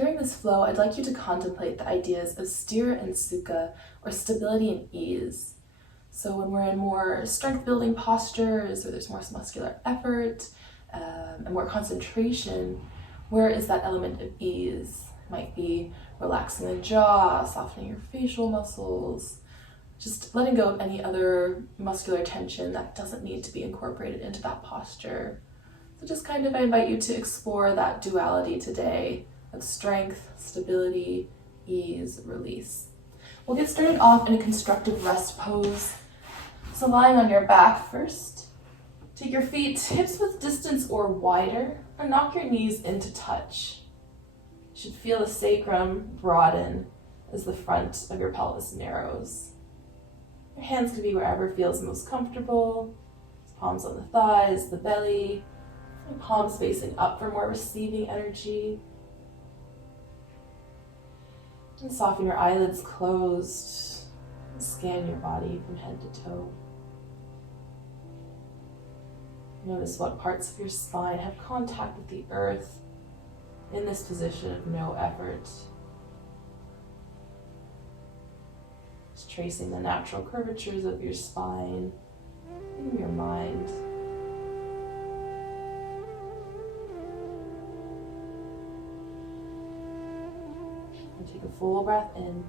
During this flow, I'd like you to contemplate the ideas of sthira and sukha, or stability and ease. So when we're in more strength-building postures, or there's more muscular effort, and more concentration, where is that element of ease? It might be relaxing the jaw, softening your facial muscles, just letting go of any other muscular tension that doesn't need to be incorporated into that posture. So just I invite you to explore that duality today of strength, stability, ease, release. We'll get started off in a constructive rest pose. So lying on your back first. Take your feet hips width distance or wider, and knock your knees into touch. You should feel the sacrum broaden as the front of your pelvis narrows. Your hands can be wherever feels most comfortable. Palms on the thighs, the belly, and palms facing up for more receiving energy. And soften your eyelids closed and scan your body from head to toe. Notice what parts of your spine have contact with the earth in this position of no effort. Just tracing the natural curvatures of your spine in your mind. And take a full breath in.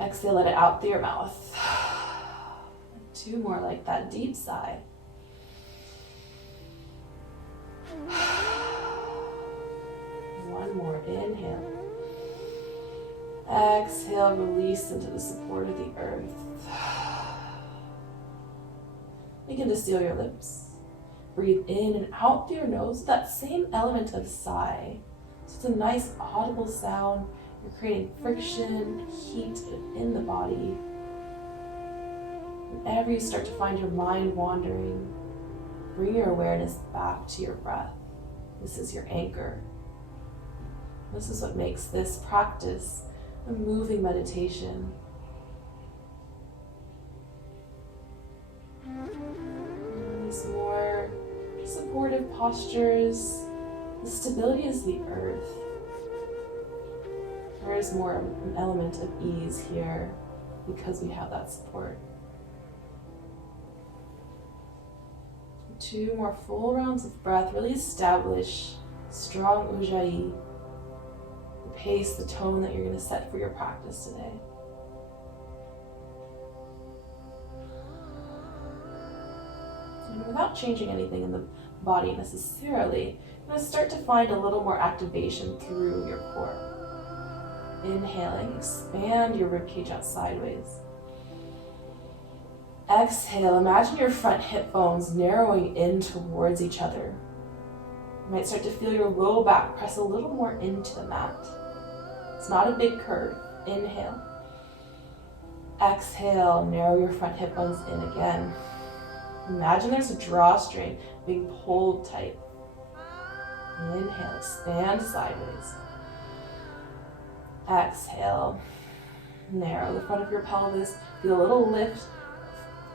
Exhale, let it out through your mouth. And 2 more like that, deep sigh. One more, inhale. Exhale, release into the support of the earth. Begin to seal your lips. Breathe in and out through your nose, that same element of sigh. So it's a nice audible sound. You're creating friction, heat in the body. Whenever you start to find your mind wandering, bring your awareness back to your breath. This is your anchor. This is what makes this practice a moving meditation. These more supportive postures. The stability is the earth. There is more an element of ease here because we have that support. 2 more full rounds of breath. Really establish strong ujjayi, the pace, the tone that you're going to set for your practice today. And without changing anything in the body necessarily, you're going to start to find a little more activation through your core. Inhaling, expand your ribcage out sideways. Exhale, imagine your front hip bones narrowing in towards each other. You might start to feel your low back press a little more into the mat. It's not a big curve. Inhale. Exhale, narrow your front hip bones in again. Imagine there's a drawstring being pulled tight. Inhale, expand sideways. Exhale, narrow the front of your pelvis. Feel a little lift.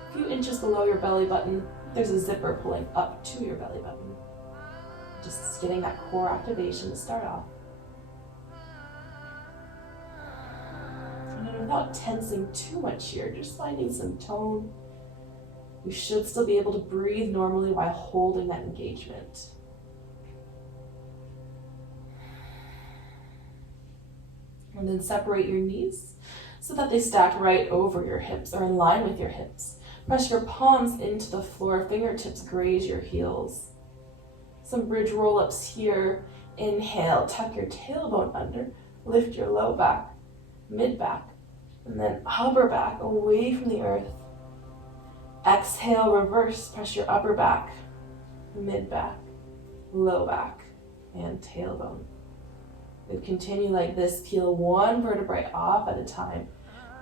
A few inches below your belly button, there's a zipper pulling up to your belly button. Just getting that core activation to start off. And then without tensing too much here, just finding some tone. You should still be able to breathe normally while holding that engagement. And then separate your knees so that they stack right over your hips or in line with your hips. Press your palms into the floor, fingertips graze your heels. Some bridge roll-ups here. Inhale, tuck your tailbone under, lift your low back, mid back, and then upper back away from the earth. Exhale, reverse, press your upper back, mid back, low back, and tailbone. We continue like this, peel one vertebrae off at a time.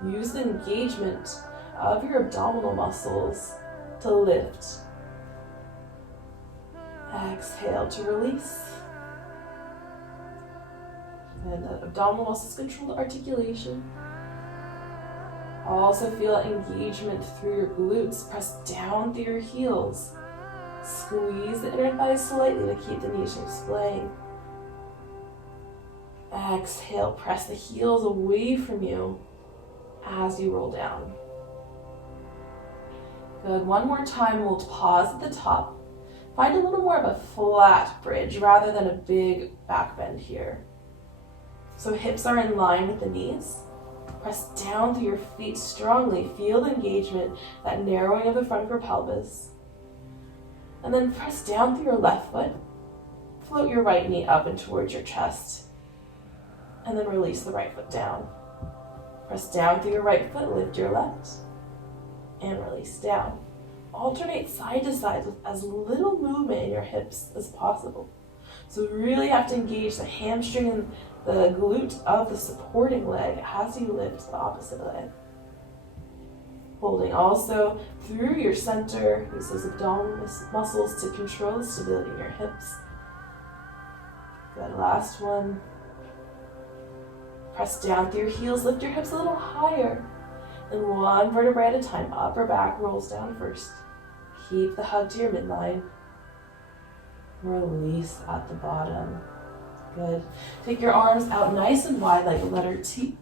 Use the engagement of your abdominal muscles to lift. Exhale to release. And the abdominal muscles control the articulation. Also feel engagement through your glutes. Press down through your heels. Squeeze the inner thighs slightly to keep the knee shape splaying. Exhale, press the heels away from you as you roll down. Good, one more time, we'll pause at the top. Find a little more of a flat bridge rather than a big back bend here. So hips are in line with the knees. Press down through your feet strongly. Feel the engagement, that narrowing of the front of your pelvis. And then press down through your left foot. Float your right knee up and towards your chest. And then release the right foot down. Press down through your right foot, lift your left, and release down. Alternate side to side with as little movement in your hips as possible. So we really have to engage the hamstring and the glute of the supporting leg as you lift the opposite leg. Holding also through your center, use those abdominal muscles to control the stability in your hips. Good, last one. Press down through your heels, lift your hips a little higher. And one vertebrae at a time, upper back rolls down first. Keep the hug to your midline. Release at the bottom. Good. Take your arms out nice and wide like a letter T.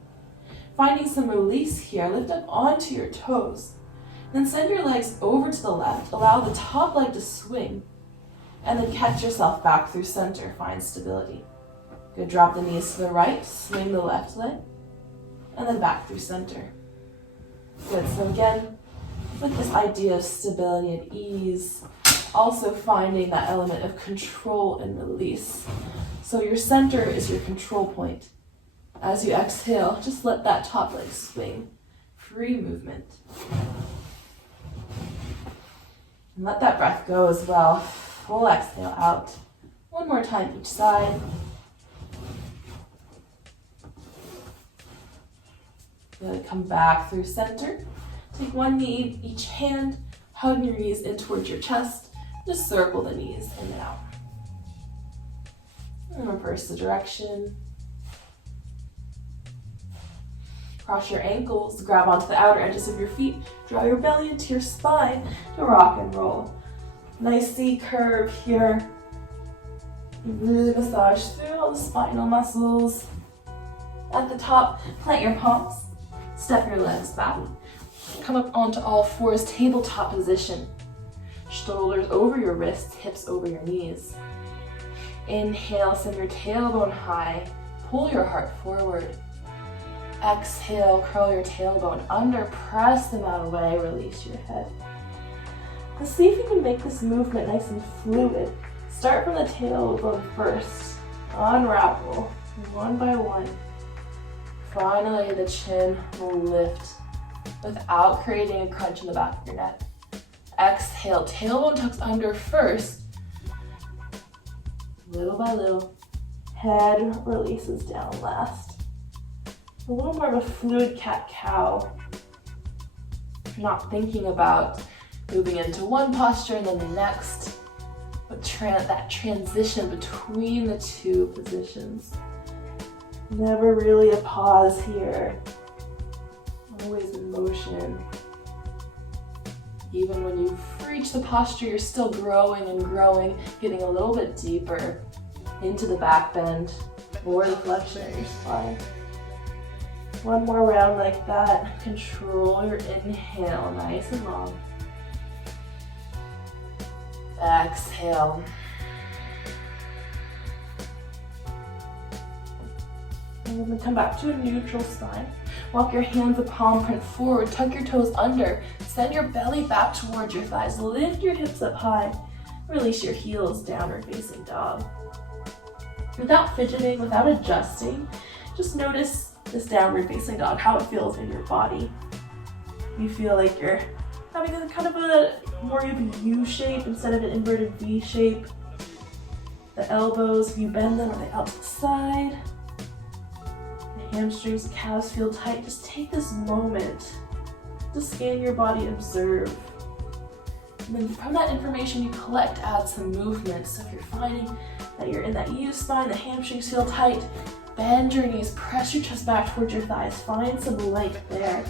Finding some release here, lift up onto your toes. Then send your legs over to the left. Allow the top leg to swing. And then catch yourself back through center. Find stability. Good, drop the knees to the right, swing the left leg, and then back through center. Good, so again, with this idea of stability and ease, also finding that element of control and release. So your center is your control point. As you exhale, just let that top leg swing. Free movement. And let that breath go as well. Full exhale out. One more time each side. Good, come back through center. Take one knee, each hand, hug your knees in towards your chest. Just circle the knees in and out. And reverse the direction. Cross your ankles, grab onto the outer edges of your feet, draw your belly into your spine to rock and roll. Nice C curve here. Really massage through all the spinal muscles. At the top, plant your palms, step your legs back. Come up onto all fours, tabletop position. Shoulders over your wrists, hips over your knees. Inhale, send your tailbone high. Pull your heart forward. Exhale, curl your tailbone under, press them out away, release your head. Now see if you can make this movement nice and fluid. Start from the tailbone first. Unravel, one by one. Finally, the chin will lift without creating a crunch in the back of your neck. Exhale, tailbone tucks under first. Little by little, head releases down last. A little more of a fluid cat-cow. You're not thinking about moving into one posture and then the next, but that transition between the two positions. Never really a pause here. Always in motion. Even when you reach the posture, you're still growing and growing, getting a little bit deeper into the back bend or the flexion of your spine. One more round like that. Control your inhale, nice and long. Exhale. And then come back to a neutral spine. Walk your hands a palm print forward, tuck your toes under, send your belly back towards your thighs, lift your hips up high, release your heels, downward facing dog. Without fidgeting, without adjusting, just notice this downward facing dog, how it feels in your body. You feel like you're having a kind of a more of a U shape instead of an inverted V shape. The elbows, if you bend them, are they out to the side? The hamstrings, the calves feel tight. Just take this moment to scan your body, observe. And then from that information you collect, add some movement. So if you're finding that you're in that U spine, the hamstrings feel tight, bend your knees, press your chest back towards your thighs, find some length there.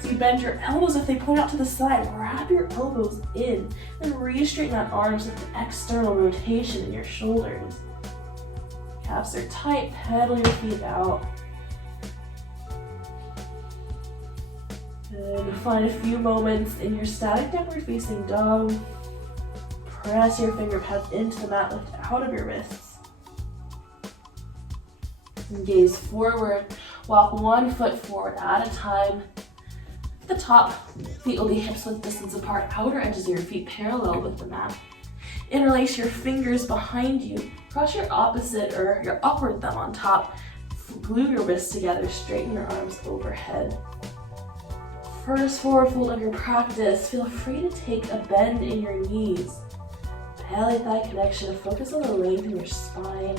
So you bend your elbows if they point out to the side, wrap your elbows in, and re-straighten that arms with the external rotation in your shoulders. Calves are tight, pedal your feet out. Good. Find a few moments in your static downward facing dog. Press your finger pads into the mat, lift out of your wrists. And gaze forward. Walk one foot forward at a time. At the top, feet will be hips width distance apart, outer edges of your feet parallel with the mat. Interlace your fingers behind you. Cross your opposite or your upward thumb on top. Glue your wrists together, straighten your arms overhead. First forward fold of your practice, feel free to take a bend in your knees. Belly thigh connection, focus on the length in your spine.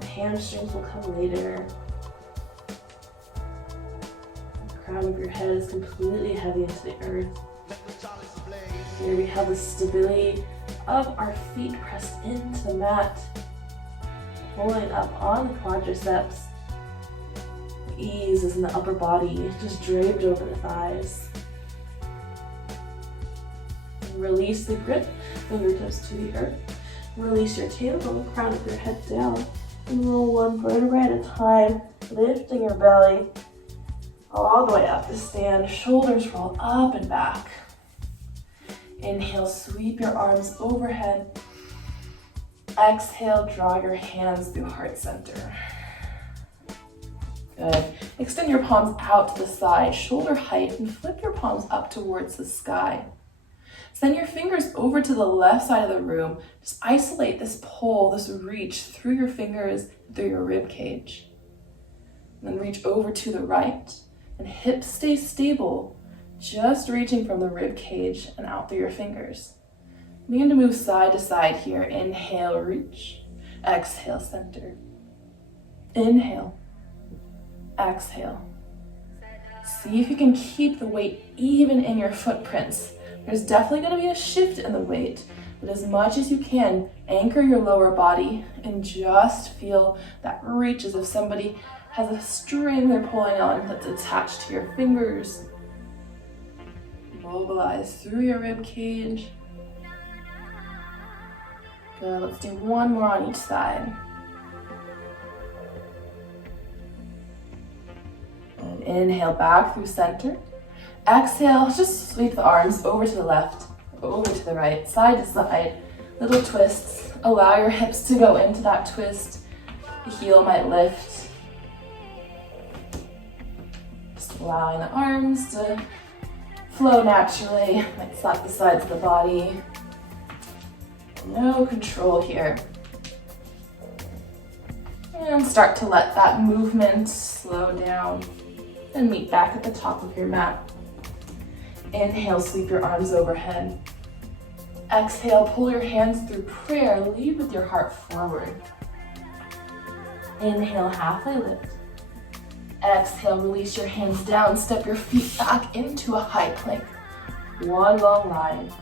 The hamstrings will come later. The crown of your head is completely heavy into the earth. Here we have the stability of our feet pressed into the mat, pulling up on the quadriceps. Ease is in the upper body, just draped over the thighs. Release the grip, fingertips to the earth. Release your tailbone, crown of your head down. And roll one vertebrae at a time, lifting your belly all the way up to stand. Shoulders roll up and back. Inhale, sweep your arms overhead. Exhale, draw your hands through heart center. Good. Extend your palms out to the side, shoulder height, and flip your palms up towards the sky. Send your fingers over to the left side of the room. Just isolate this pull, this reach through your fingers, through your rib cage. And then reach over to the right, and hips stay stable, just reaching from the rib cage and out through your fingers. Begin to move side to side here. Inhale, reach. Exhale, center. Inhale. Exhale. See if you can keep the weight even in your footprints. There's definitely going to be a shift in the weight, but as much as you can, anchor your lower body and just feel that reach as if somebody has a string they're pulling on that's attached to your fingers. Mobilize through your rib cage. Good. Let's do one more on each side. And inhale back through center. Exhale, just sweep the arms over to the left, over to the right, side to side. Little twists. Allow your hips to go into that twist. The heel might lift. Just allowing the arms to flow naturally. Might slap the sides of the body. No control here. And start to let that movement slow down. And meet back at the top of your mat. Inhale, sweep your arms overhead. Exhale, pull your hands through prayer. Lead with your heart forward. Inhale, halfway lift. Exhale, release your hands down. Step your feet back into a high plank. One long line.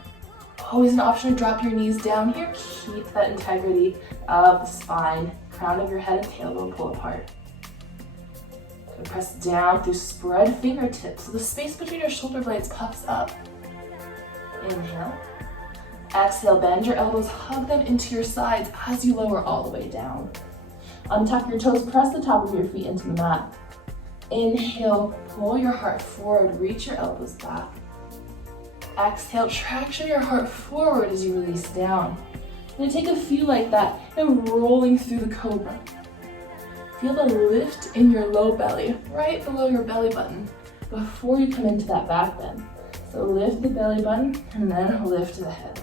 Always an option to drop your knees down here. Keep that integrity of the spine. Crown of your head and tailbone pull apart. Press down through spread fingertips so the space between your shoulder blades puffs up. Inhale. Exhale, bend your elbows, hug them into your sides as you lower all the way down. Untuck your toes, press the top of your feet into the mat. Inhale, pull your heart forward, reach your elbows back. Exhale, traction your heart forward as you release down. And take a few like that and rolling through the cobra. Feel the lift in your low belly, right below your belly button, before you come into that back bend. So lift the belly button and then lift the head.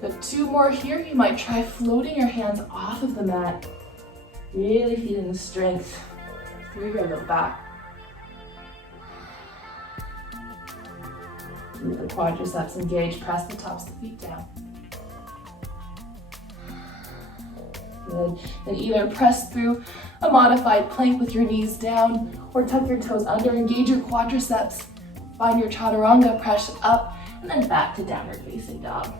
Good, two more here. You might try floating your hands off of the mat, really feeling the strength through your low back. Move the quadriceps engaged, press the tops of the feet down. Good. Then either press through a modified plank with your knees down or tuck your toes under, engage your quadriceps. Find your chaturanga, press up, and then back to downward facing dog.